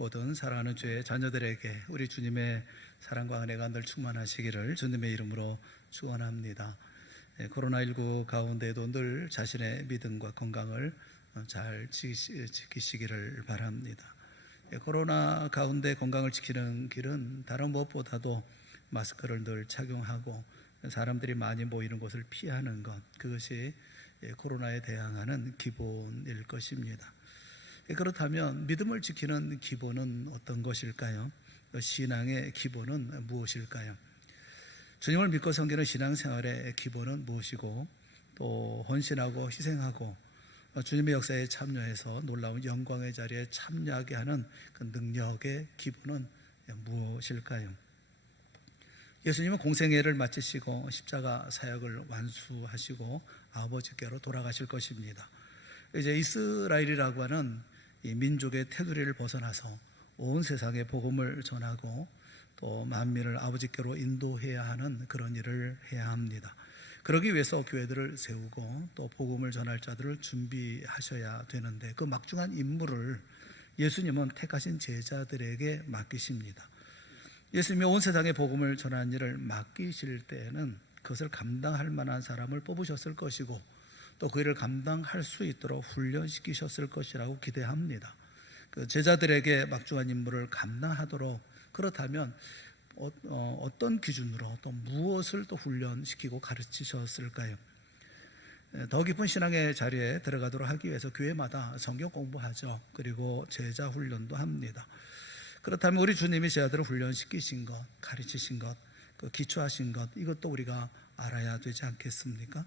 모든 사랑하는 주의 자녀들에게 우리 주님의 사랑과 은혜가 늘 충만하시기를 주님의 이름으로 축원합니다. 코로나19 가운데도 늘 자신의 믿음과 건강을 잘 지키시기를 바랍니다. 코로나 가운데 건강을 지키는 길은 다른 무엇보다도 마스크를 늘 착용하고 사람들이 많이 모이는 곳을 피하는 것, 그것이 코로나에 대항하는 기본일 것입니다. 그렇다면 믿음을 지키는 기본은 어떤 것일까요? 신앙의 기본은 무엇일까요? 주님을 믿고 섬기는 신앙생활의 기본은 무엇이고, 또 헌신하고 희생하고 주님의 역사에 참여해서 놀라운 영광의 자리에 참여하게 하는 그 능력의 기본은 무엇일까요? 예수님은 공생애를 마치시고 십자가 사역을 완수하시고 아버지께로 돌아가실 것입니다. 이제 이스라엘이라고 하는 이 민족의 테두리를 벗어나서 온 세상에 복음을 전하고 또 만민을 아버지께로 인도해야 하는 그런 일을 해야 합니다. 그러기 위해서 교회들을 세우고 또 복음을 전할 자들을 준비하셔야 되는데, 그 막중한 임무를 예수님은 택하신 제자들에게 맡기십니다. 예수님이 온 세상에 복음을 전하는 일을 맡기실 때에는 그것을 감당할 만한 사람을 뽑으셨을 것이고, 또 그 일을 감당할 수 있도록 훈련시키셨을 것이라고 기대합니다. 그 제자들에게 막중한 임무를 감당하도록, 그렇다면 어떤 기준으로 또 무엇을 또 훈련시키고 가르치셨을까요? 더 깊은 신앙의 자리에 들어가도록 하기 위해서 교회마다 성경 공부하죠. 그리고 제자 훈련도 합니다. 그렇다면 우리 주님이 제자들을 훈련시키신 것, 가르치신 것, 그 기초하신 것, 이것도 우리가 알아야 되지 않겠습니까?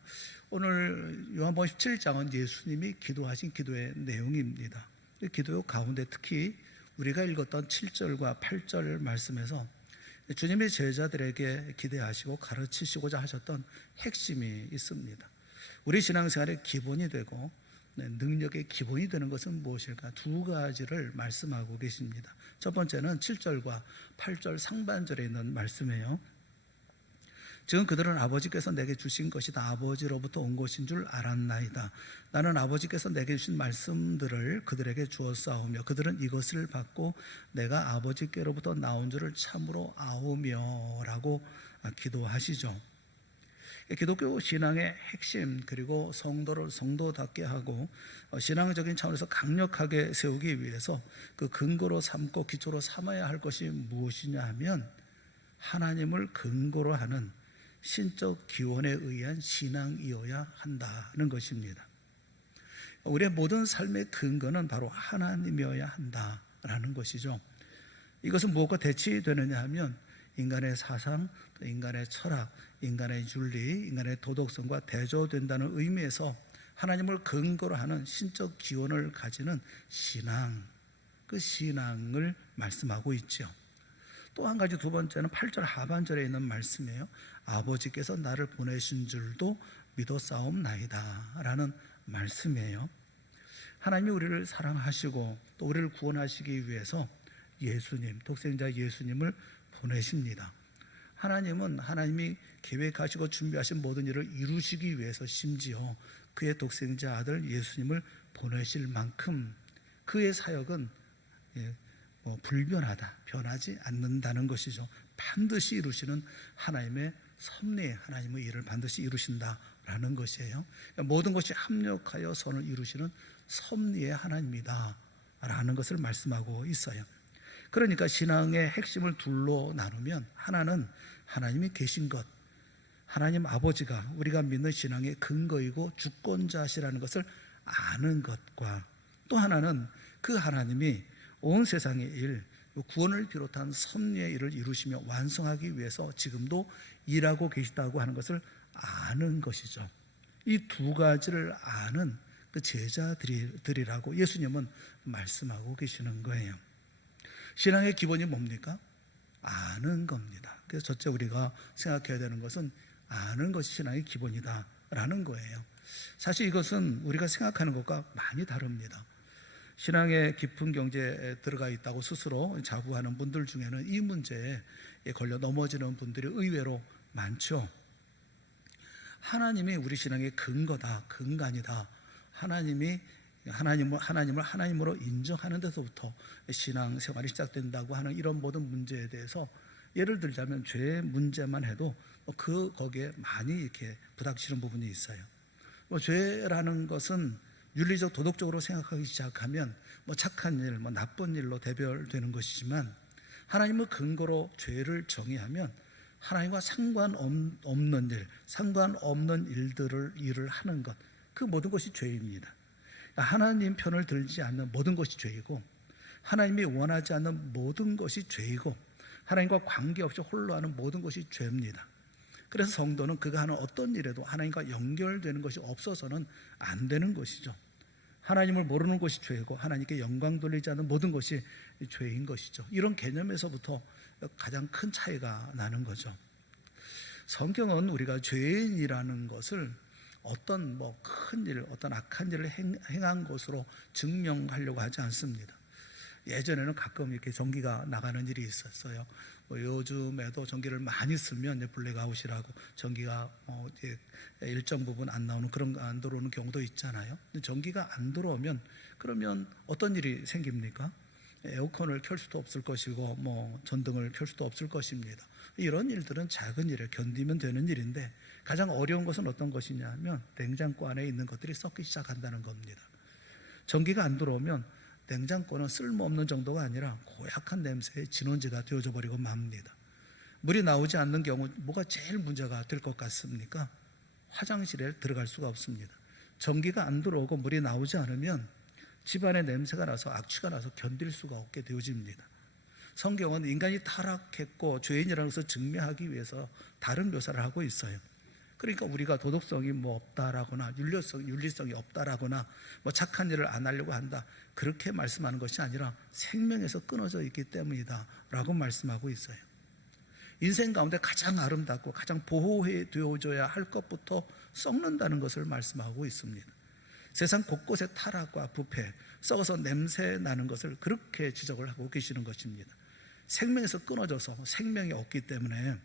오늘 요한복음 17장은 예수님이 기도하신 기도의 내용입니다. 이 기도 가운데 특히 우리가 읽었던 7절과 8절 말씀에서 주님이 제자들에게 기대하시고 가르치시고자 하셨던 핵심이 있습니다. 우리 신앙생활의 기본이 되고 능력의 기본이 되는 것은 무엇일까? 두 가지를 말씀하고 계십니다. 첫 번째는 7절과 8절 상반절에 있는 말씀이에요. 지금 그들은 아버지께서 내게 주신 것이다, 아버지로부터 온 것인 줄 알았나이다. 나는 아버지께서 내게 주신 말씀들을 그들에게 주었사오며 그들은 이것을 받고 내가 아버지께로부터 나온 줄을 참으로 아오며 라고 기도하시죠. 기독교 신앙의 핵심, 그리고 성도를 성도답게 하고 신앙적인 차원에서 강력하게 세우기 위해서 그 근거로 삼고 기초로 삼아야 할 것이 무엇이냐 하면, 하나님을 근거로 하는 신적 기원에 의한 신앙이어야 한다는 것입니다. 우리의 모든 삶의 근거는 바로 하나님이어야 한다라는 것이죠. 이것은 무엇과 대치되느냐 하면 인간의 사상, 인간의 철학, 인간의 윤리, 인간의 도덕성과 대조된다는 의미에서 하나님을 근거로 하는 신적 기원을 가지는 신앙, 그 신앙을 말씀하고 있죠. 또 한 가지, 두 번째는 8절 하반절에 있는 말씀이에요. 아버지께서 나를 보내신 줄도 믿었사옵나이다 라는 말씀이에요. 하나님이 우리를 사랑하시고 또 우리를 구원하시기 위해서 예수님, 독생자 예수님을 보내십니다. 하나님은 하나님이 계획하시고 준비하신 모든 일을 이루시기 위해서 심지어 그의 독생자 아들 예수님을 보내실 만큼 그의 사역은 불변하다, 변하지 않는다는 것이죠. 반드시 이루시는 하나님의 섭리, 하나님의 일을 반드시 이루신다라는 것이에요. 모든 것이 합력하여 선을 이루시는 섭리의 하나님이다 라는 것을 말씀하고 있어요. 그러니까 신앙의 핵심을 둘로 나누면, 하나는 하나님이 계신 것, 하나님 아버지가 우리가 믿는 신앙의 근거이고 주권자시라는 것을 아는 것과, 또 하나는 그 하나님이 온 세상의 일, 구원을 비롯한 섭리의 일을 이루시며 완성하기 위해서 지금도 일하고 계시다고 하는 것을 아는 것이죠. 이 두 가지를 아는 그 제자들이라고 예수님은 말씀하고 계시는 거예요. 신앙의 기본이 뭡니까? 아는 겁니다. 그래서 첫째 우리가 생각해야 되는 것은 아는 것이 신앙의 기본이다라는 거예요. 사실 이것은 우리가 생각하는 것과 많이 다릅니다. 신앙의 깊은 경지에 들어가 있다고 스스로 자부하는 분들 중에는 이 문제에 걸려 넘어지는 분들이 의외로 많죠. 하나님이 우리 신앙의 근거다, 근간이다, 하나님이 하나님을 하나님으로 인정하는 데서부터 신앙 생활이 시작된다고 하는 이런 모든 문제에 대해서 예를 들자면 죄 문제만 해도 거기에 많이 이렇게 부닥치는 부분이 있어요. 죄라는 것은 윤리적 도덕적으로 생각하기 시작하면 착한 일, 나쁜 일로 대별되는 것이지만 하나님의 근거로 죄를 정의하면 하나님과 상관없는 일, 상관없는 일을 하는 것, 그 모든 것이 죄입니다. 하나님 편을 들지 않는 모든 것이 죄이고 하나님이 원하지 않는 모든 것이 죄이고 하나님과 관계없이 홀로 하는 모든 것이 죄입니다. 그래서 성도는 그가 하는 어떤 일에도 하나님과 연결되는 것이 없어서는 안 되는 것이죠. 하나님을 모르는 것이 죄이고 하나님께 영광 돌리지 않는 모든 것이 죄인 것이죠. 이런 개념에서부터 가장 큰 차이가 나는 거죠. 성경은 우리가 죄인이라는 것을 어떤 큰 일, 어떤 악한 일을 행한 것으로 증명하려고 하지 않습니다. 예전에는 가끔 이렇게 전기가 나가는 일이 있었어요. 요즘에도 전기를 많이 쓰면 블랙아웃이라고 전기가 일정 부분 안 나오는 그런 안 들어오는 경우도 있잖아요. 근데 전기가 안 들어오면 그러면 어떤 일이 생깁니까? 에어컨을 켤 수도 없을 것이고 전등을 켤 수도 없을 것입니다. 이런 일들은 작은 일을 견디면 되는 일인데 가장 어려운 것은 어떤 것이냐면 냉장고 안에 있는 것들이 썩기 시작한다는 겁니다. 전기가 안 들어오면 냉장고는 쓸모없는 정도가 아니라 고약한 냄새의 진원지가 되어져 버리고 맙니다. 물이 나오지 않는 경우 뭐가 제일 문제가 될 것 같습니까? 화장실에 들어갈 수가 없습니다. 전기가 안 들어오고 물이 나오지 않으면 집안에 냄새가 나서 악취가 나서 견딜 수가 없게 되어집니다. 성경은 인간이 타락했고 죄인이라는 것을 증명하기 위해서 다른 묘사를 하고 있어요. 그러니까 우리가 도덕성이 없다라거나 윤리성이 없다라거나 착한 일을 안 하려고 한다, 그렇게 말씀하는 것이 아니라 생명에서 끊어져 있기 때문이다 라고 말씀하고 있어요. 인생 가운데 가장 아름답고 가장 보호해 되어줘야 할 것부터 썩는다는 것을 말씀하고 있습니다. 세상 곳곳의 타락과 부패, 썩어서 냄새 나는 것을 그렇게 지적을 하고 계시는 것입니다. 생명에서 끊어져서 생명이 없기 때문에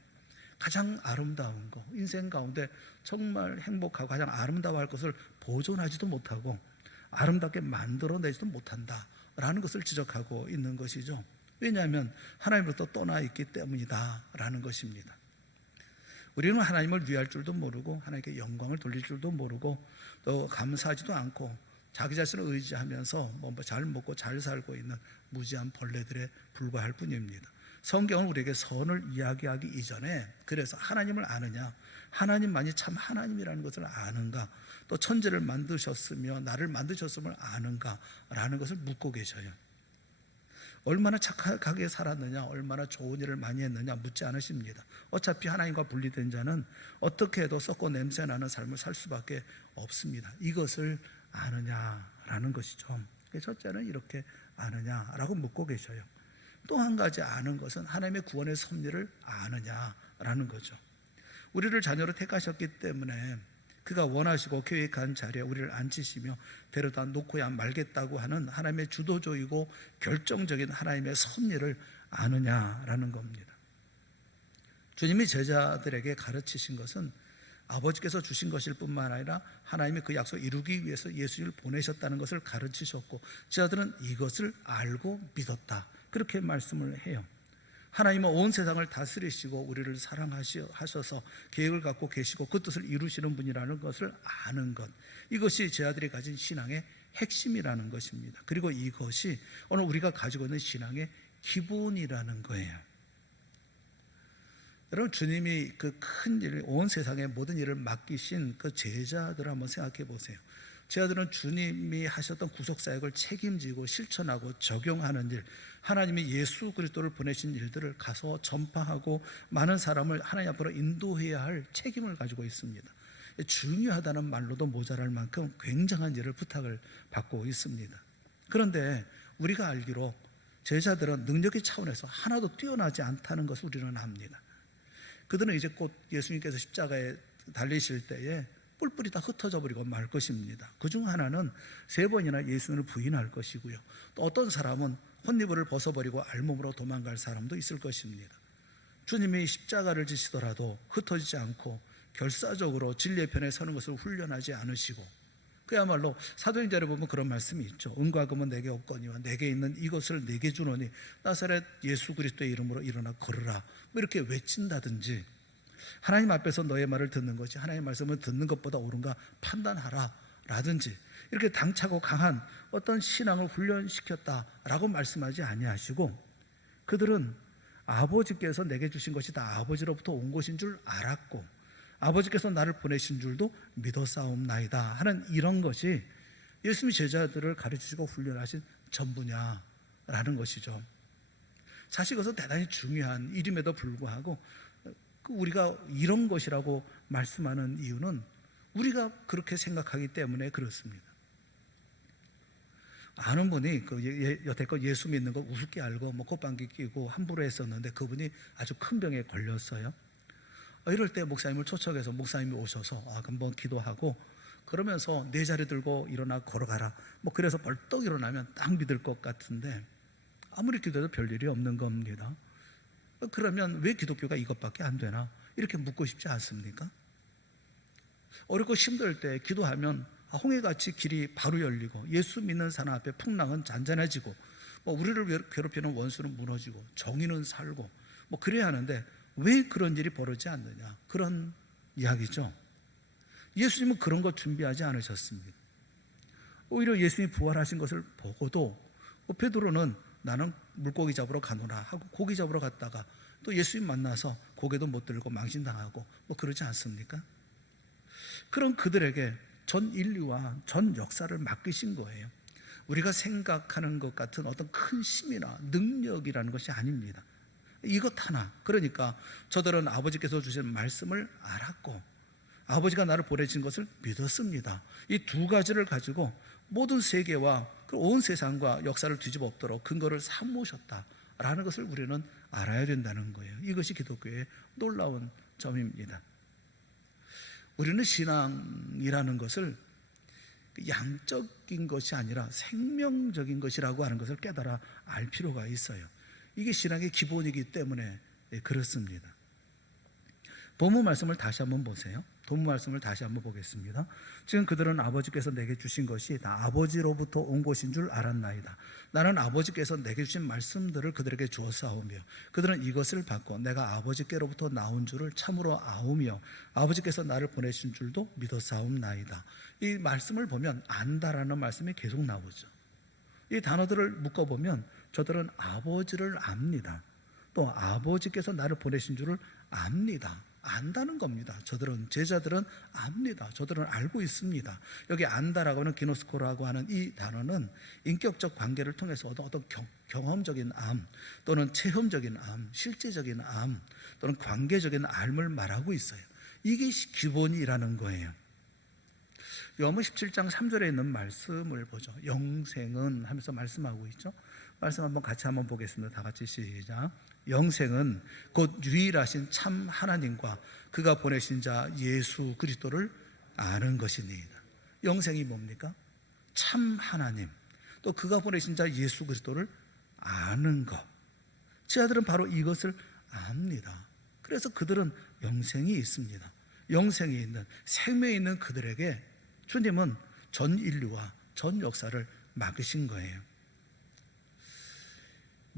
가장 아름다운 것, 인생 가운데 정말 행복하고 가장 아름다워할 것을 보존하지도 못하고 아름답게 만들어내지도 못한다라는 것을 지적하고 있는 것이죠. 왜냐하면 하나님으로부터 떠나 있기 때문이다 라는 것입니다. 우리는 하나님을 위할 줄도 모르고 하나님께 영광을 돌릴 줄도 모르고 또 감사하지도 않고 자기 자신을 의지하면서 잘 먹고 잘 살고 있는 무지한 벌레들에 불과할 뿐입니다. 성경은 우리에게 선을 이야기하기 이전에 그래서 하나님을 아느냐, 하나님만이 참 하나님이라는 것을 아는가, 또 천지를 만드셨으며 나를 만드셨음을 아는가 라는 것을 묻고 계셔요. 얼마나 착하게 살았느냐, 얼마나 좋은 일을 많이 했느냐 묻지 않으십니다. 어차피 하나님과 분리된 자는 어떻게 해도 썩고 냄새나는 삶을 살 수밖에 없습니다. 이것을 아느냐라는 것이죠. 첫째는 이렇게 아느냐라고 묻고 계셔요. 또 한 가지 아는 것은 하나님의 구원의 섭리를 아느냐라는 거죠. 우리를 자녀로 택하셨기 때문에 그가 원하시고 계획한 자리에 우리를 앉히시며 데려다 놓고야 말겠다고 하는 하나님의 주도적이고 결정적인 하나님의 섭리를 아느냐라는 겁니다. 주님이 제자들에게 가르치신 것은 아버지께서 주신 것일 뿐만 아니라 하나님이 그 약속을 이루기 위해서 예수님을 보내셨다는 것을 가르치셨고 제자들은 이것을 알고 믿었다, 그렇게 말씀을 해요. 하나님은 온 세상을 다스리시고 우리를 사랑하셔서 계획을 갖고 계시고 그 뜻을 이루시는 분이라는 것을 아는 것, 이것이 제자들이 가진 신앙의 핵심이라는 것입니다. 그리고 이것이 오늘 우리가 가지고 있는 신앙의 기본이라는 거예요. 여러분, 주님이 그 큰 일, 온 세상의 모든 일을 맡기신 그 제자들을 한번 생각해 보세요. 제자들은 주님이 하셨던 구속사역을 책임지고 실천하고 적용하는 일, 하나님이 예수 그리스도를 보내신 일들을 가서 전파하고 많은 사람을 하나님 앞으로 인도해야 할 책임을 가지고 있습니다. 중요하다는 말로도 모자랄 만큼 굉장한 일을 부탁을 받고 있습니다. 그런데 우리가 알기로 제자들은 능력의 차원에서 하나도 뛰어나지 않다는 것을 우리는 압니다. 그들은 이제 곧 예수님께서 십자가에 달리실 때에 뿔뿔이 다 흩어져 버리고 말 것입니다. 그중 하나는 3번이나 예수님을 부인할 것이고요. 또 어떤 사람은 혼니부를 벗어버리고 알몸으로 도망갈 사람도 있을 것입니다. 주님이 십자가를 지시더라도 흩어지지 않고 결사적으로 진리의 편에 서는 것을 훈련하지 않으시고 그야말로 사도행전에 보면 그런 말씀이 있죠. 은과 금은 내게 없거니와 내게 있는 이것을 내게 주노니 나사렛 예수 그리스도의 이름으로 일어나 걸으라, 뭐 이렇게 외친다든지, 하나님 앞에서 너의 말을 듣는 것이 하나님의 말씀을 듣는 것보다 옳은가 판단하라 라든지, 이렇게 당차고 강한 어떤 신앙을 훈련시켰다라고 말씀하지 아니하시고, 그들은 아버지께서 내게 주신 것이 다 아버지로부터 온 것인 줄 알았고 아버지께서 나를 보내신 줄도 믿었사옵나이다 하는 이런 것이 예수님이 제자들을 가르치시고 훈련하신 전부냐라는 것이죠. 사실 그것은 대단히 중요한 일임에도 불구하고 우리가 이런 것이라고 말씀하는 이유는 우리가 그렇게 생각하기 때문에 그렇습니다. 아는 분이 여태껏 예수 믿는 거 우습게 알고 콧방귀 끼고 함부로 했었는데 그분이 아주 큰 병에 걸렸어요. 이럴 때 목사님을 초청해서 목사님이 오셔서 한번 기도하고 그러면서 네 자리 들고 일어나 걸어가라, 그래서 벌떡 일어나면 딱 믿을 것 같은데 아무리 기도해도 별일이 없는 겁니다. 그러면 왜 기독교가 이것밖에 안 되나 이렇게 묻고 싶지 않습니까? 어렵고 힘들 때 기도하면 홍해같이 길이 바로 열리고 예수 믿는 사람 앞에 풍랑은 잔잔해지고 우리를 괴롭히는 원수는 무너지고 정의는 살고 그래야 하는데 왜 그런 일이 벌어지지 않느냐, 그런 이야기죠. 예수님은 그런 거 준비하지 않으셨습니다. 오히려 예수님이 부활하신 것을 보고도 베드로는 나는 물고기 잡으러 가노라 하고 고기 잡으러 갔다가 또 예수님 만나서 고개도 못 들고 망신당하고 그러지 않습니까? 그런 그들에게 전 인류와 전 역사를 맡기신 거예요. 우리가 생각하는 것 같은 어떤 큰 힘이나 능력이라는 것이 아닙니다. 이것 하나, 그러니까 저들은 아버지께서 주신 말씀을 알았고 아버지가 나를 보내신 것을 믿었습니다. 이 두 가지를 가지고 모든 세계와 온 세상과 역사를 뒤집어 엎도록 근거를 삼으셨다라는 것을 우리는 알아야 된다는 거예요. 이것이 기독교의 놀라운 점입니다. 우리는 신앙이라는 것을 양적인 것이 아니라 생명적인 것이라고 하는 것을 깨달아 알 필요가 있어요. 이게 신앙의 기본이기 때문에 그렇습니다. 본문 말씀을 다시 한번 보세요. 본문 말씀을 다시 한번 보겠습니다. 지금 그들은 아버지께서 내게 주신 것이 다 아버지로부터 온 것인 줄 알았나이다. 나는 아버지께서 내게 주신 말씀들을 그들에게 주었사오며 그들은 이것을 받고 내가 아버지께로부터 나온 줄을 참으로 아오며 아버지께서 나를 보내신 줄도 믿었사옵나이다. 이 말씀을 보면 안다라는 말씀이 계속 나오죠. 이 단어들을 묶어보면 저들은 아버지를 압니다. 또 아버지께서 나를 보내신 줄을 압니다. 안다는 겁니다. 제자들은 압니다. 저들은 알고 있습니다. 여기 안다라고 하는 기노스코라고 하는 이 단어는 인격적 관계를 통해서 어떤 경험적인 암 또는 체험적인 암, 실제적인 암 또는 관계적인 암을 말하고 있어요. 이게 기본이라는 거예요. 요한복음 17장 3절에 있는 말씀을 보죠. 영생은 하면서 말씀하고 있죠. 말씀 한번 같이 한번 보겠습니다. 다 같이 시작. 영생은 곧 유일하신 참 하나님과 그가 보내신 자 예수 그리스도를 아는 것이니이다. 영생이 뭡니까? 참 하나님, 또 그가 보내신 자 예수 그리스도를 아는 것. 제자들은 바로 이것을 압니다. 그래서 그들은 영생이 있습니다. 영생이 있는, 생명이 있는 그들에게 주님은 전 인류와 전 역사를 맡기신 거예요.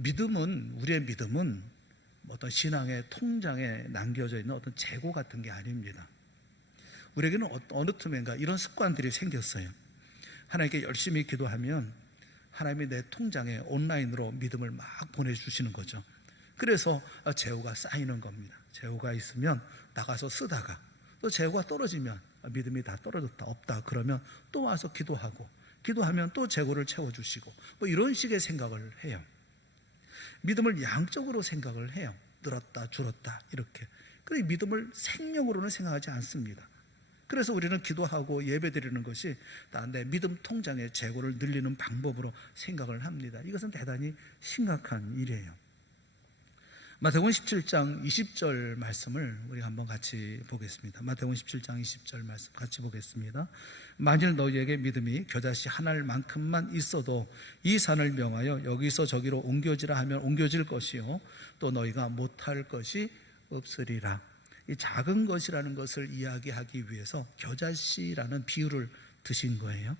우리의 믿음은 어떤 신앙의 통장에 남겨져 있는 어떤 재고 같은 게 아닙니다. 우리에게는 어느 틈엔가 이런 습관들이 생겼어요. 하나님께 열심히 기도하면 하나님이 내 통장에 온라인으로 믿음을 막 보내주시는 거죠. 그래서 재고가 쌓이는 겁니다. 재고가 있으면 나가서 쓰다가 또 재고가 떨어지면 믿음이 다 떨어졌다, 없다 그러면 또 와서 기도하면 또 재고를 채워주시고 이런 식의 생각을 해요. 믿음을 양적으로 생각을 해요. 늘었다 줄었다 이렇게. 그런데 믿음을 생명으로는 생각하지 않습니다. 그래서 우리는 기도하고 예배드리는 것이 내 믿음 통장의 재고를 늘리는 방법으로 생각을 합니다. 이것은 대단히 심각한 일이에요. 마태복음 17장 20절 말씀을 우리 한번 같이 보겠습니다. 마태복음 17장 20절 말씀 같이 보겠습니다. 만일 너희에게 믿음이 겨자씨 하나만큼만 있어도 이 산을 명하여 여기서 저기로 옮겨지라 하면 옮겨질 것이요 또 너희가 못할 것이 없으리라. 이 작은 것이라는 것을 이야기하기 위해서 겨자씨라는 비유를 드신 거예요.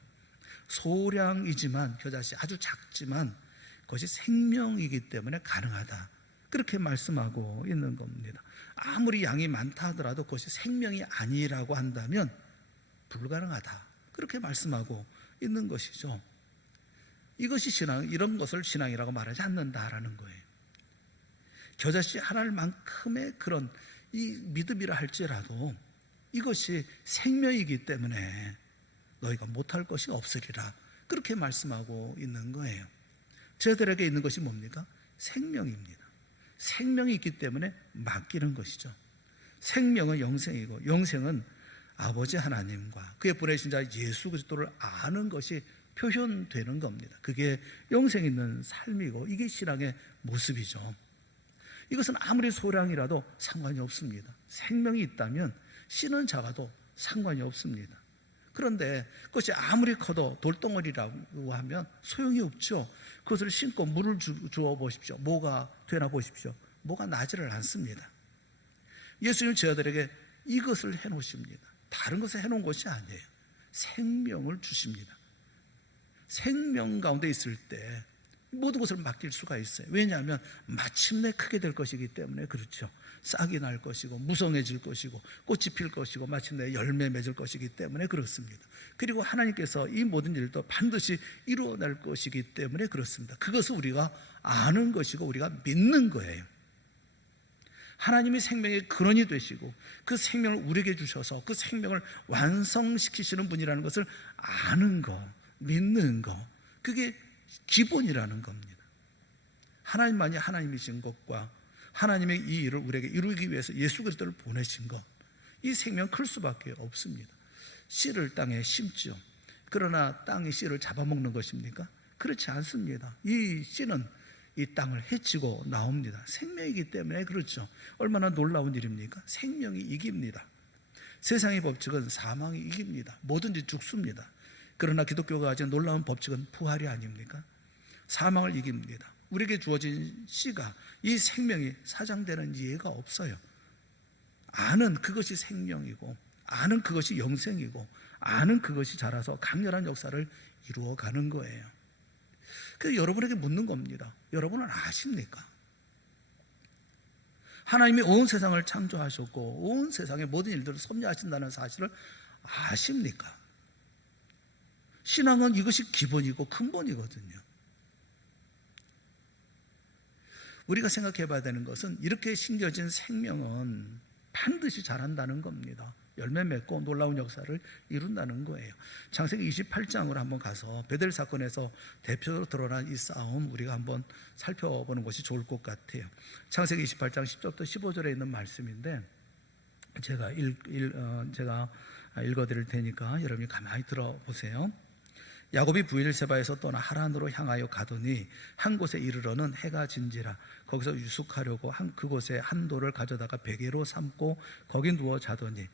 소량이지만 겨자씨 아주 작지만 그것이 생명이기 때문에 가능하다. 그렇게 말씀하고 있는 겁니다. 아무리 양이 많다 하더라도 그것이 생명이 아니라고 한다면 불가능하다. 그렇게 말씀하고 있는 것이죠. 이것이 신앙, 이런 것을 신앙이라고 말하지 않는다라는 거예요. 겨자씨 하나만큼의 그런 이 믿음이라 할지라도 이것이 생명이기 때문에 너희가 못할 것이 없으리라. 그렇게 말씀하고 있는 거예요. 저희들에게 있는 것이 뭡니까? 생명입니다. 생명이 있기 때문에 맡기는 것이죠. 생명은 영생이고 영생은 아버지 하나님과 그의 보내신 자 예수 그리스도를 아는 것이 표현되는 겁니다. 그게 영생 있는 삶이고 이게 신앙의 모습이죠. 이것은 아무리 소량이라도 상관이 없습니다. 생명이 있다면 씨는 작아도 상관이 없습니다. 그런데 그것이 아무리 커도 돌덩어리라고 하면 소용이 없죠. 그것을 심고 물을 주어 보십시오. 뭐가 되나 보십시오. 뭐가 나지를 않습니다. 예수님 저희들에게 이것을 해놓으십니다. 다른 것을 해놓은 것이 아니에요. 생명을 주십니다. 생명 가운데 있을 때 모든 것을 맡길 수가 있어요. 왜냐하면 마침내 크게 될 것이기 때문에 그렇죠. 싹이 날 것이고 무성해질 것이고 꽃이 필 것이고 마침내 열매 맺을 것이기 때문에 그렇습니다. 그리고 하나님께서 이 모든 일도 반드시 이루어낼 것이기 때문에 그렇습니다. 그것을 우리가 아는 것이고 우리가 믿는 거예요. 하나님이 생명의 근원이 되시고 그 생명을 우리에게 주셔서 그 생명을 완성시키시는 분이라는 것을 아는 거, 믿는 거, 그게 기본이라는 겁니다. 하나님만이 하나님이신 것과 하나님의 이 일을 우리에게 이루기 위해서 예수 그리스도를 보내신 것, 이 생명 클 수밖에 없습니다. 씨를 땅에 심죠. 그러나 땅이 씨를 잡아먹는 것입니까? 그렇지 않습니다. 이 씨는 이 땅을 해치고 나옵니다. 생명이기 때문에 그렇죠. 얼마나 놀라운 일입니까? 생명이 이깁니다. 세상의 법칙은 사망이 이깁니다. 뭐든지 죽습니다. 그러나 기독교가 가진 놀라운 법칙은 부활이 아닙니까? 사망을 이깁니다. 우리에게 주어진 씨가 이 생명이 사장되는 예가 없어요. 아는 그것이 생명이고 아는 그것이 영생이고 아는 그것이 자라서 강렬한 역사를 이루어가는 거예요. 그래서 여러분에게 묻는 겁니다. 여러분은 아십니까? 하나님이 온 세상을 창조하셨고 온 세상의 모든 일들을 섭리하신다는 사실을 아십니까? 신앙은 이것이 기본이고 근본이거든요. 우리가 생각해 봐야 되는 것은 이렇게 심겨진 생명은 반드시 자란다는 겁니다. 열매 맺고 놀라운 역사를 이룬다는 거예요. 창세기 28장으로 한번 가서 베델 사건에서 대표로 드러난 이 싸움 우리가 한번 살펴보는 것이 좋을 것 같아요. 창세기 28장 10절부터 15절에 있는 말씀인데 제가 읽어드릴 테니까 여러분이 가만히 들어보세요. 야곱이 부엘세바에서 떠나 하란으로 향하여 가더니 한 곳에 이르러는 해가 진지라. 거기서 유숙하려고 그곳에 한 돌을 가져다가 베개로 삼고 거기 누워 자더니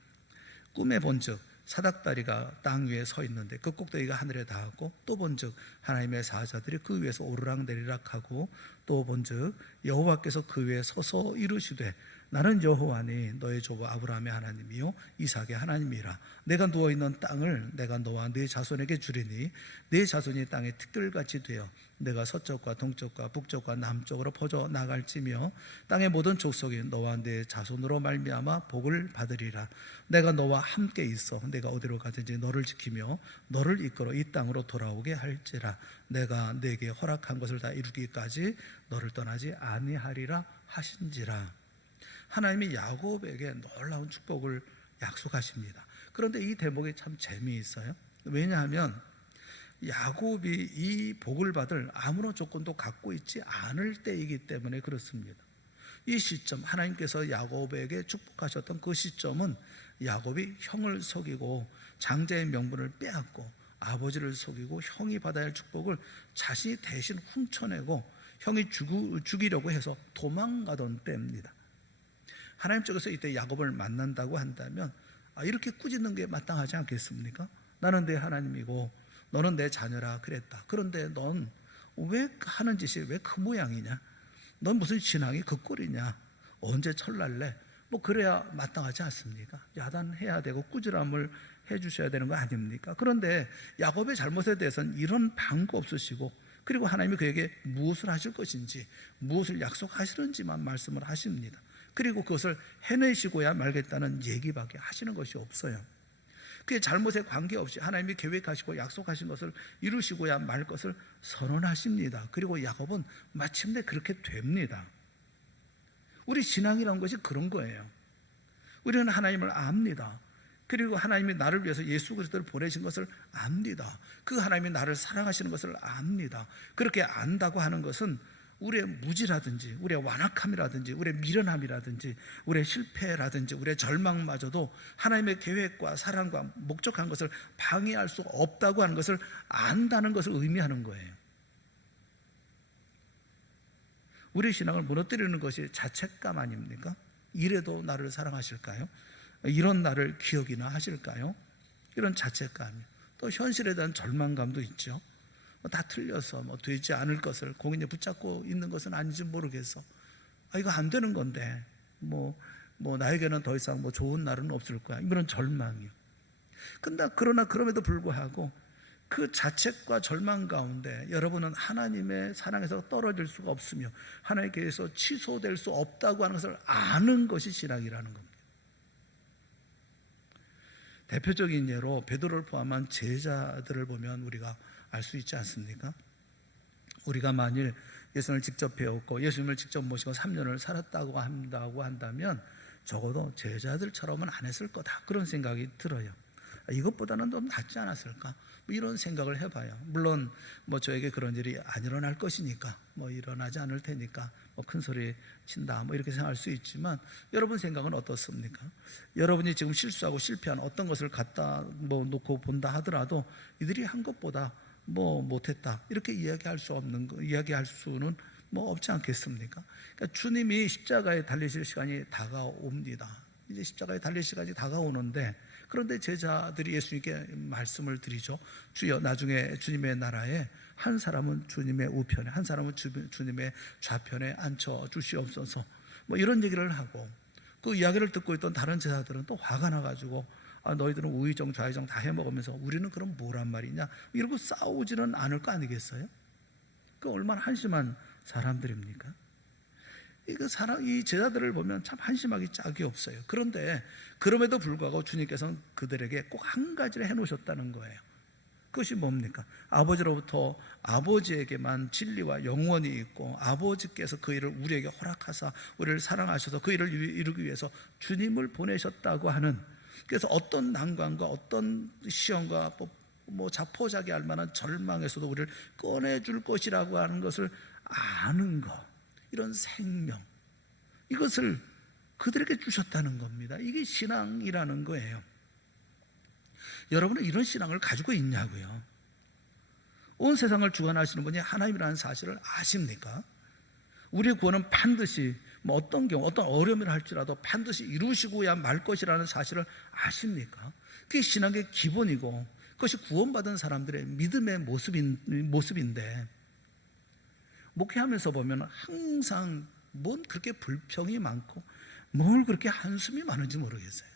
꿈에 본즉 사닥다리가 땅 위에 서 있는데 그 꼭대기가 하늘에 닿았고 또 본즉 하나님의 사자들이 그 위에서 오르락내리락하고 또 본즉 여호와께서 그 위에 서서 이르시되 나는 여호와니 너의 조부 아브라함의 하나님이요 이삭의 하나님이라. 내가 누워있는 땅을 내가 너와 네 자손에게 주리니 네 자손이 땅의 티끌같이 되어 내가 서쪽과 동쪽과 북쪽과 남쪽으로 퍼져 나갈지며 땅의 모든 족속이 너와 네 자손으로 말미암아 복을 받으리라. 내가 너와 함께 있어 내가 어디로 가든지 너를 지키며 너를 이끌어 이 땅으로 돌아오게 할지라. 내가 네게 허락한 것을 다 이루기까지 너를 떠나지 아니하리라 하신지라. 하나님이 야곱에게 놀라운 축복을 약속하십니다. 그런데 이 대목이 참 재미있어요. 왜냐하면 야곱이 이 복을 받을 아무런 조건도 갖고 있지 않을 때이기 때문에 그렇습니다. 이 시점, 하나님께서 야곱에게 축복하셨던 그 시점은 야곱이 형을 속이고 장자의 명분을 빼앗고 아버지를 속이고 형이 받아야 할 축복을 자신이 대신 훔쳐내고 형이 죽이려고 해서 도망가던 때입니다. 하나님 쪽에서 이때 야곱을 만난다고 한다면 이렇게 꾸짖는 게 마땅하지 않겠습니까? 나는 내 하나님이고 너는 내 자녀라 그랬다. 그런데 넌 왜 하는 짓이 왜 그 모양이냐? 넌 무슨 신앙이 그 꼴이냐? 언제 철날래? 뭐 그래야 마땅하지 않습니까? 야단해야 되고 꾸지람을 해주셔야 되는 거 아닙니까? 그런데 야곱의 잘못에 대해서는 이런 방법 없으시고, 그리고 하나님이 그에게 무엇을 하실 것인지, 무엇을 약속하시는지만 말씀을 하십니다. 그리고 그것을 해내시고야 말겠다는 얘기밖에 하시는 것이 없어요. 그의 잘못에 관계없이 하나님이 계획하시고 약속하신 것을 이루시고야 말 것을 선언하십니다. 그리고 야곱은 마침내 그렇게 됩니다. 우리 신앙이라는 것이 그런 거예요. 우리는 하나님을 압니다. 그리고 하나님이 나를 위해서 예수 그리스도를 보내신 것을 압니다. 그 하나님이 나를 사랑하시는 것을 압니다. 그렇게 안다고 하는 것은 우리의 무지라든지 우리의 완악함이라든지 우리의 미련함이라든지 우리의 실패라든지 우리의 절망마저도 하나님의 계획과 사랑과 목적한 것을 방해할 수 없다고 하는 것을 안다는 것을 의미하는 거예요. 우리 신앙을 무너뜨리는 것이 자책감 아닙니까? 이래도 나를 사랑하실까요? 이런 나를 기억이나 하실까요? 이런 자책감, 또 현실에 대한 절망감도 있죠. 다 틀려서 되지 않을 것을 공인에 붙잡고 있는 것은 아닌지 모르겠어. 이거 안 되는 건데 나에게는 더 이상 좋은 날은 없을 거야, 이런 절망이요. 그러나 그럼에도 불구하고 그 자책과 절망 가운데 여러분은 하나님의 사랑에서 떨어질 수가 없으며 하나님께서 취소될 수 없다고 하는 것을 아는 것이 신앙이라는 겁니다. 대표적인 예로 베드로를 포함한 제자들을 보면 우리가 알 수 있지 않습니까? 우리가 만일 예수님을 직접 배웠고 예수님을 직접 모시고 3년을 살았다고 한다면 적어도 제자들처럼은 안 했을 거다, 그런 생각이 들어요. 이것보다는 좀 낫지 않았을까, 이런 생각을 해봐요. 물론 저에게 그런 일이 안 일어날 것이니까, 일어나지 않을 테니까 큰 소리 친다 이렇게 생각할 수 있지만, 여러분 생각은 어떻습니까? 여러분이 지금 실수하고 실패한 어떤 것을 갖다 놓고 본다 하더라도 이들이 한 것보다 못했다 이렇게 이야기할 수는 없지 않겠습니까? 그러니까 주님이 십자가에 달리실 시간이 다가옵니다. 이제 십자가에 달릴 시간이 다가오는데, 그런데 제자들이 예수님께 말씀을 드리죠. 주여, 나중에 주님의 나라에 한 사람은 주님의 우편에, 한 사람은 주님의 좌편에 앉혀 주시옵소서, 이런 얘기를 하고, 그 이야기를 듣고 있던 다른 제자들은 또 화가 나가지고 너희들은 우의정 좌의정 다 해먹으면서 우리는 그럼 뭐란 말이냐, 이러고 싸우지는 않을 거 아니겠어요? 그 얼마나 한심한 사람들입니까? 이 제자들을 보면 참 한심하기 짝이 없어요. 그런데 그럼에도 불구하고 주님께서는 그들에게 꼭 한 가지를 해놓으셨다는 거예요. 그것이 뭡니까? 아버지로부터 아버지에게만 진리와 영원이 있고, 아버지께서 그 일을 우리에게 허락하사 우리를 사랑하셔서 그 일을 이루기 위해서 주님을 보내셨다고 하는, 그래서 어떤 난관과 어떤 시험과 자포자기 할 만한 절망에서도 우리를 꺼내줄 것이라고 하는 것을 아는 것, 이런 생명, 이것을 그들에게 주셨다는 겁니다. 이게 신앙이라는 거예요. 여러분은 이런 신앙을 가지고 있냐고요? 온 세상을 주관하시는 분이 하나님이라는 사실을 아십니까? 우리의 구원은 반드시 어떤 경우 어떤 어려움을 할지라도 반드시 이루시고야 말 것이라는 사실을 아십니까? 그게 신앙의 기본이고 그것이 구원받은 사람들의 믿음의 모습인데, 목회하면서 보면 항상 뭔 그렇게 불평이 많고 뭘 그렇게 한숨이 많은지 모르겠어요.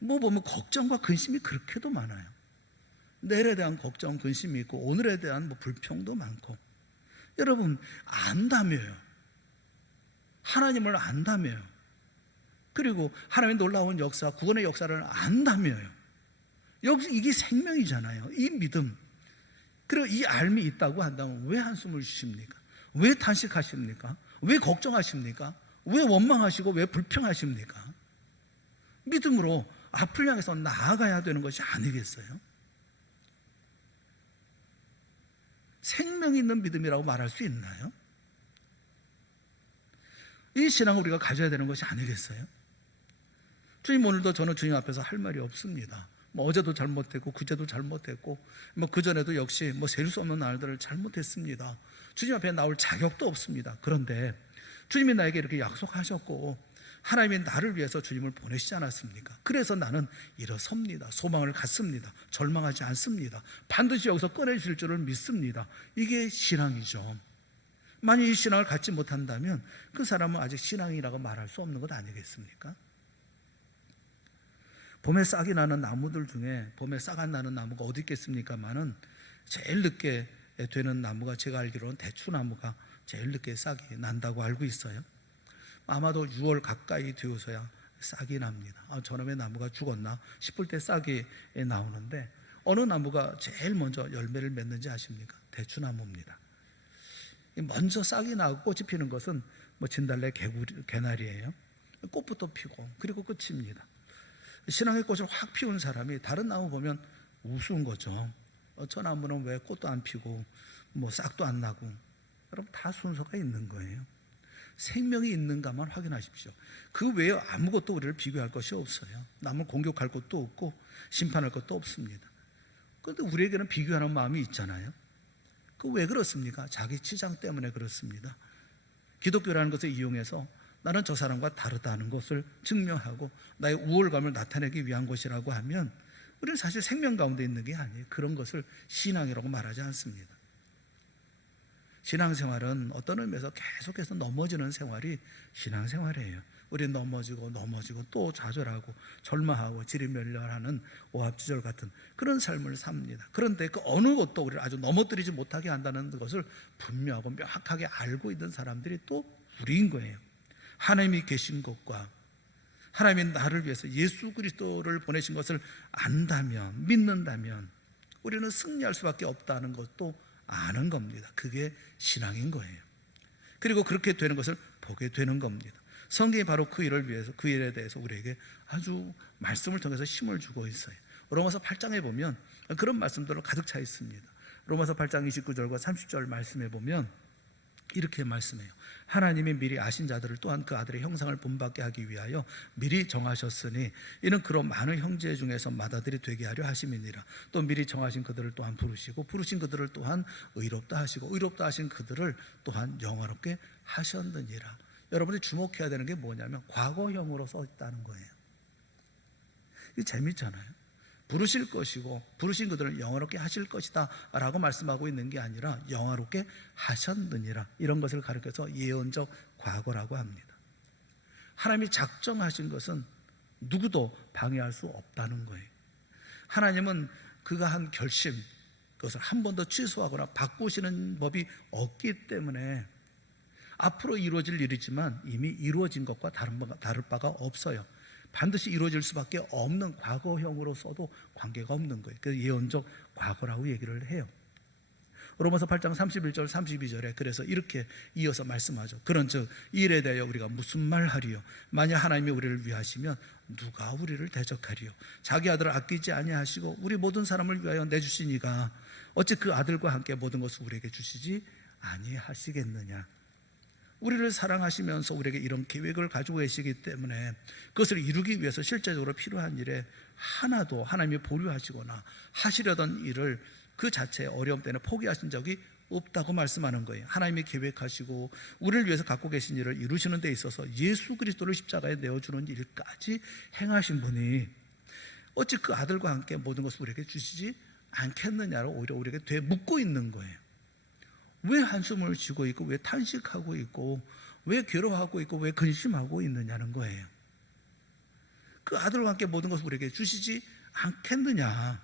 보면 걱정과 근심이 그렇게도 많아요. 내일에 대한 걱정, 근심이 있고 오늘에 대한 불평도 많고. 여러분, 안다며요. 하나님을 안다며요. 그리고 하나님의 놀라운 역사, 구원의 역사를 안다며요. 이게 생명이잖아요. 이 믿음. 그리고 이 알미 있다고 한다면 왜 한숨을 쉬십니까? 왜 탄식하십니까? 왜 걱정하십니까? 왜 원망하시고 왜 불평하십니까? 믿음으로 앞을 향해서 나아가야 되는 것이 아니겠어요? 생명 있는 믿음이라고 말할 수 있나요? 이 신앙을 우리가 가져야 되는 것이 아니겠어요? 주님, 오늘도 저는 주님 앞에서 할 말이 없습니다. 어제도 잘못했고 그제도 잘못했고 그전에도 역시 셀 수 없는 날들을 잘못했습니다. 주님 앞에 나올 자격도 없습니다. 그런데 주님이 나에게 이렇게 약속하셨고 하나님이 나를 위해서 주님을 보내시지 않았습니까? 그래서 나는 일어섭니다. 소망을 갖습니다. 절망하지 않습니다. 반드시 여기서 꺼내주실 줄을 믿습니다. 이게 신앙이죠. 만약 이 신앙을 갖지 못한다면 그 사람은 아직 신앙이라고 말할 수 없는 것 아니겠습니까? 봄에 싹이 나는 나무들 중에 봄에 싹 안 나는 나무가 어디 있겠습니까만은 제일 늦게 되는 나무가 제가 알기로는 대추나무가 제일 늦게 싹이 난다고 알고 있어요. 아마도 6월 가까이 되어서야 싹이 납니다. 저놈의 나무가 죽었나 싶을 때 싹이 나오는데, 어느 나무가 제일 먼저 열매를 맺는지 아십니까? 대추나무입니다. 먼저 싹이 나고 꽃이 피는 것은 진달래, 개나리예요. 꽃부터 피고 그리고 끝입니다. 신앙의 꽃을 확 피운 사람이 다른 나무 보면 우스운 거죠. 저 나무는 왜 꽃도 안 피고 싹도 안 나고. 여러분, 다 순서가 있는 거예요. 생명이 있는가만 확인하십시오. 그 외에 아무것도 우리를 비교할 것이 없어요. 남을 공격할 것도 없고 심판할 것도 없습니다. 그런데 우리에게는 비교하는 마음이 있잖아요. 그 왜 그렇습니까? 자기 치장 때문에 그렇습니다. 기독교라는 것을 이용해서 나는 저 사람과 다르다는 것을 증명하고 나의 우월감을 나타내기 위한 것이라고 하면 우리는 사실 생명 가운데 있는 게 아니에요. 그런 것을 신앙이라고 말하지 않습니다. 신앙생활은 어떤 의미에서 계속해서 넘어지는 생활이 신앙생활이에요. 우리는 넘어지고 또 좌절하고 절망하고 지리멸렬하는 오합지졸 같은 그런 삶을 삽니다. 그런데 그 어느 것도 우리를 아주 넘어뜨리지 못하게 한다는 것을 분명하고 명확하게 알고 있는 사람들이 또 우리인 거예요. 하나님이 계신 것과 하나님이 나를 위해서 예수 그리스도를 보내신 것을 안다면, 믿는다면 우리는 승리할 수밖에 없다는 것도 아는 겁니다. 그게 신앙인 거예요. 그리고 그렇게 되는 것을 보게 되는 겁니다. 성경이 바로 그 일을 위해서, 그 일에 대해서 우리에게 아주 말씀을 통해서 힘을 주고 있어요. 로마서 8장에 보면 그런 말씀들로 가득 차 있습니다. 로마서 8장 29절과 30절 말씀에 보면 이렇게 말씀해요. 하나님이 미리 아신 자들을 또한 그 아들의 형상을 본받게 하기 위하여 미리 정하셨으니 이는 그런 많은 형제 중에서 맏아들이 되게 하려 하심이니라. 또 미리 정하신 그들을 또한 부르시고 부르신 그들을 또한 의롭다 하시고 의롭다 하신 그들을 또한 영화롭게 하셨느니라. 여러분이 주목해야 되는 게 뭐냐면 과거형으로 써 있다는 거예요. 이게 재밌잖아요. 부르실 것이고 부르신 그들을 영화롭게 하실 것이다 라고 말씀하고 있는 게 아니라 영화롭게 하셨느니라, 이런 것을 가리켜서 예언적 과거라고 합니다. 하나님이 작정하신 것은 누구도 방해할 수 없다는 거예요. 하나님은 그가 한 결심, 그것을 한 번 더 취소하거나 바꾸시는 법이 없기 때문에 앞으로 이루어질 일이지만 이미 이루어진 것과 다를 바가 없어요. 반드시 이루어질 수밖에 없는 과거형으로 써도 관계가 없는 거예요. 그래서 예언적 과거라고 얘기를 해요. 로마서 8장 31절 32절에 그래서 이렇게 이어서 말씀하죠. 그런즉 이 일에 대하여 우리가 무슨 말하리요? 만약 하나님이 우리를 위하시면 누가 우리를 대적하리요? 자기 아들을 아끼지 아니하시고 우리 모든 사람을 위하여 내주시니가 어찌 그 아들과 함께 모든 것을 우리에게 주시지 아니하시겠느냐? 우리를 사랑하시면서 우리에게 이런 계획을 가지고 계시기 때문에 그것을 이루기 위해서 실제적으로 필요한 일에 하나도 하나님이 보류하시거나 하시려던 일을 그 자체의 어려움 때문에 포기하신 적이 없다고 말씀하는 거예요. 하나님이 계획하시고 우리를 위해서 갖고 계신 일을 이루시는 데 있어서 예수 그리스도를 십자가에 내어주는 일까지 행하신 분이 어찌 그 아들과 함께 모든 것을 우리에게 주시지 않겠느냐로 오히려 우리에게 되묻고 있는 거예요. 왜 한숨을 쉬고 있고 왜 탄식하고 있고 왜 괴로워하고 있고 왜 근심하고 있느냐는 거예요. 그 아들과 함께 모든 것을 우리에게 주시지 않겠느냐.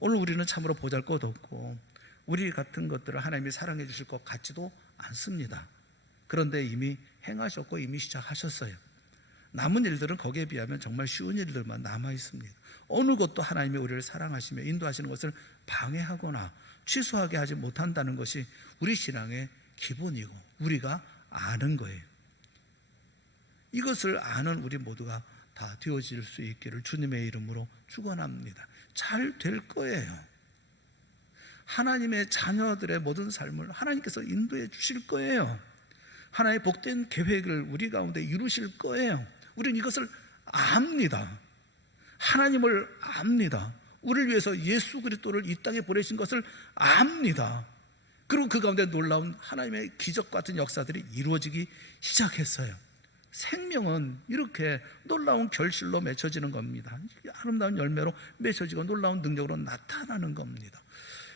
오늘 우리는 참으로 보잘것없고 우리 같은 것들을 하나님이 사랑해 주실 것 같지도 않습니다. 그런데 이미 행하셨고 이미 시작하셨어요. 남은 일들은 거기에 비하면 정말 쉬운 일들만 남아 있습니다. 어느 것도 하나님이 우리를 사랑하시며 인도하시는 것을 방해하거나 취소하게 하지 못한다는 것이 우리 신앙의 기본이고 우리가 아는 거예요. 이것을 아는 우리 모두가 다 되어질 수 있기를 주님의 이름으로 축원합니다. 잘 될 거예요. 하나님의 자녀들의 모든 삶을 하나님께서 인도해 주실 거예요. 하나의 복된 계획을 우리 가운데 이루실 거예요. 우리는 이것을 압니다. 하나님을 압니다. 우리를 위해서 예수 그리스도를 이 땅에 보내신 것을 압니다. 그리고 그 가운데 놀라운 하나님의 기적 같은 역사들이 이루어지기 시작했어요. 생명은 이렇게 놀라운 결실로 맺혀지는 겁니다. 아름다운 열매로 맺혀지고 놀라운 능력으로 나타나는 겁니다.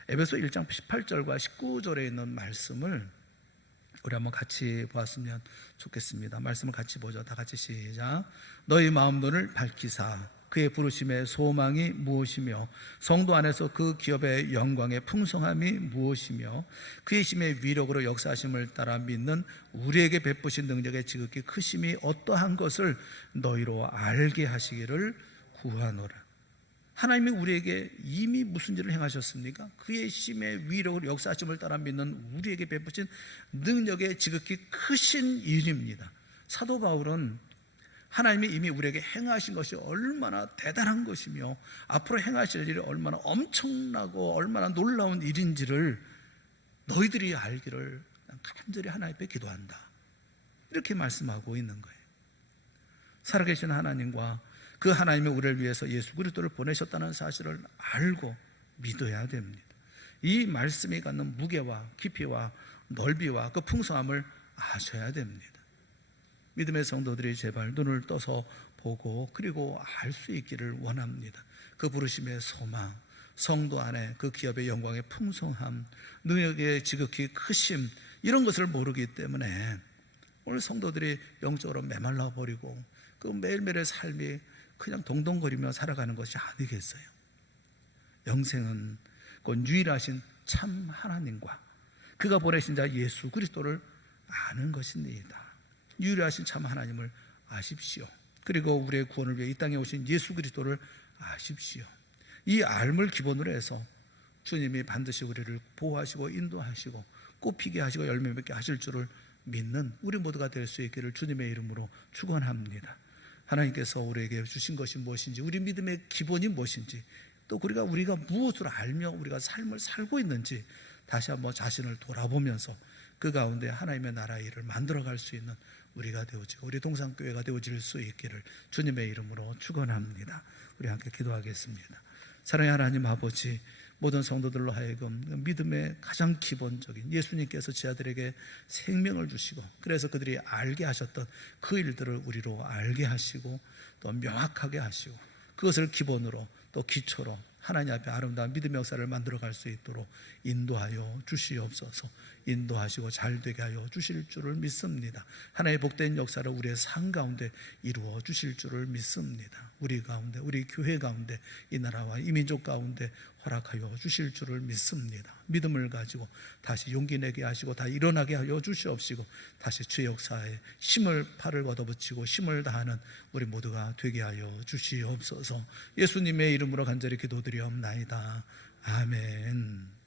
에베소 1장 18절과 19절에 있는 말씀을 우리 한번 같이 보았으면 좋겠습니다. 말씀을 같이 보죠. 다 같이 시작. 너희 마음론을 밝히사 그의 부르심의 소망이 무엇이며 성도 안에서 그 기업의 영광의 풍성함이 무엇이며 그의 힘의 위력으로 역사하심을 따라 믿는 우리에게 베푸신 능력의 지극히 크심이 어떠한 것을 너희로 알게 하시기를 구하노라. 하나님이 우리에게 이미 무슨 일을 행하셨습니까? 그의 힘의 위력으로 역사하심을 따라 믿는 우리에게 베푸신 능력의 지극히 크신 일입니다. 사도 바울은 하나님이 이미 우리에게 행하신 것이 얼마나 대단한 것이며 앞으로 행하실 일이 얼마나 엄청나고 얼마나 놀라운 일인지를 너희들이 알기를 간절히 하나님 앞에 기도한다, 이렇게 말씀하고 있는 거예요. 살아계신 하나님과 그 하나님이 우리를 위해서 예수 그리스도를 보내셨다는 사실을 알고 믿어야 됩니다. 이 말씀이 갖는 무게와 깊이와 넓이와 그 풍성함을 아셔야 됩니다. 믿음의 성도들이 제발 눈을 떠서 보고 그리고 알 수 있기를 원합니다. 그 부르심의 소망, 성도 안에 그 기업의 영광의 풍성함, 능력의 지극히 크심, 이런 것을 모르기 때문에 오늘 성도들이 영적으로 메말라 버리고 그 매일매일의 삶이 그냥 동동거리며 살아가는 것이 아니겠어요. 영생은 그 유일하신 참 하나님과 그가 보내신 자 예수 그리스도를 아는 것입니다. 유일하신 참 하나님을 아십시오. 그리고 우리의 구원을 위해 이 땅에 오신 예수 그리스도를 아십시오. 이 알을 기본으로 해서 주님이 반드시 우리를 보호하시고 인도하시고 꽃피게 하시고 열매 맺게 하실 줄을 믿는 우리 모두가 될 수 있기를 주님의 이름으로 축원합니다. 하나님께서 우리에게 주신 것이 무엇인지, 우리 믿음의 기본이 무엇인지, 또 우리가 무엇을 알며 우리가 삶을 살고 있는지 다시 한번 자신을 돌아보면서 그 가운데 하나님의 나라의 일을 만들어갈 수 있는 우리가 되어지고 우리 동산교회가 되어질 수 있기를 주님의 이름으로 축원합니다. 우리 함께 기도하겠습니다. 사랑의 하나님 아버지, 모든 성도들로 하여금 믿음의 가장 기본적인 예수님께서 제 아들에게 생명을 주시고 그래서 그들이 알게 하셨던 그 일들을 우리로 알게 하시고 또 명확하게 하시고 그것을 기본으로 또 기초로 하나님 앞에 아름다운 믿음의 역사를 만들어갈 수 있도록 인도하여 주시옵소서. 인도하시고 잘되게 하여 주실 줄을 믿습니다. 하나님의 복된 역사를 우리의 삶 가운데 이루어 주실 줄을 믿습니다. 우리 가운데, 우리 교회 가운데, 이 나라와 이 민족 가운데 허락하여 주실 줄을 믿습니다. 믿음을 가지고 다시 용기 내게 하시고 다 일어나게 하여 주시옵시고 다시 주의 역사에 팔을 걷어붙이고 힘을 다하는 우리 모두가 되게 하여 주시옵소서. 예수님의 이름으로 간절히 기도드리옵나이다. 아멘.